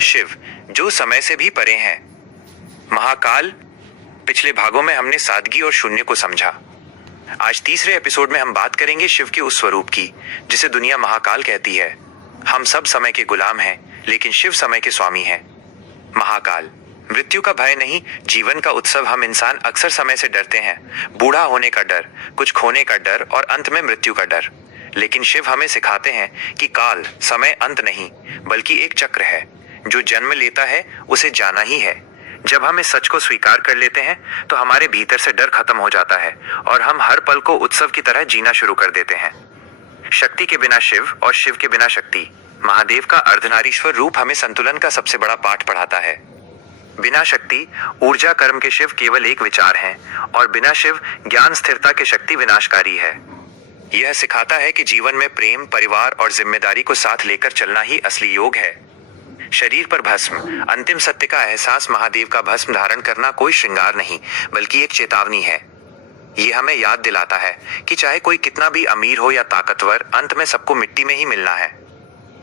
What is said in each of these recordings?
शिव, जो समय से भी परे हैं। महाकाल। पिछले भागों में हमने सादगी और शून्य को समझा। आज तीसरे एपिसोड में हम बात करेंगे शिव के उस स्वरूप की जिसे दुनिया महाकाल कहती है। हम सब समय के गुलाम हैं, लेकिन शिव समय के स्वामी हैं। महाकाल। मृत्यु का भय नहीं, जीवन का उत्सव। हम इंसान अक्सर समय से डरते हैं। बूढ़ा होने का डर, कुछ खोने का डर और अंत में मृत्यु का डर। लेकिन शिव हमें सिखाते हैं कि काल, समय अंत नहीं, बल्कि एक चक्र है। जो जन्म लेता है उसे जाना ही है। जब हम इस सच को स्वीकार कर लेते हैं तो हमारे भीतर से डर खत्म हो जाता है और हम हर पल को उत्सव की तरह जीना शुरू कर देते हैं। शक्ति के बिना शिव और शिव के बिना शक्ति। महादेव का अर्धनारीश्वर रूप हमें संतुलन का सबसे बड़ा पाठ पढ़ाता है। बिना शक्ति, ऊर्जा, कर्म के शिव केवल एक विचार हैं, और बिना शिव, ज्ञान, स्थिरता के शक्ति विनाशकारी है। यह सिखाता है कि जीवन में प्रेम, परिवार और जिम्मेदारी को साथ लेकर चलना ही असली योग है। शरीर पर भस्म, अंतिम सत्य का एहसास। महादेव का भस्म धारण करना कोई श्रृंगार नहीं, बल्कि एक चेतावनी है। ये हमें याद दिलाता है कि चाहे कोई कितना भी अमीर हो या ताकतवर, अंत में सबको मिट्टी में ही मिलना है।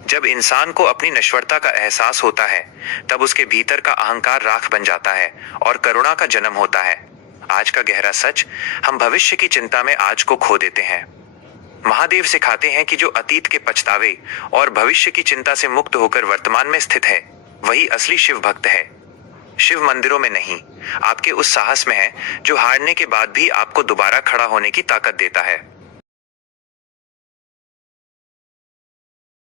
जब इंसान को अपनी नश्वरता का एहसास होता है, तब उसके भीतर का अहंकार राख बन जाता है और करुणा का जन्म होता है। आज का गहरा सच, हम भविष्य की चिंता में आज को खो देते हैं। महादेव सिखाते हैं कि जो अतीत के पछतावे और भविष्य की चिंता से मुक्त होकर वर्तमान में स्थित है, वही असली शिव भक्त है। शिव मंदिरों में नहीं, आपके उस साहस में है जो हारने के बाद भी आपको दोबारा खड़ा होने की ताकत देता है।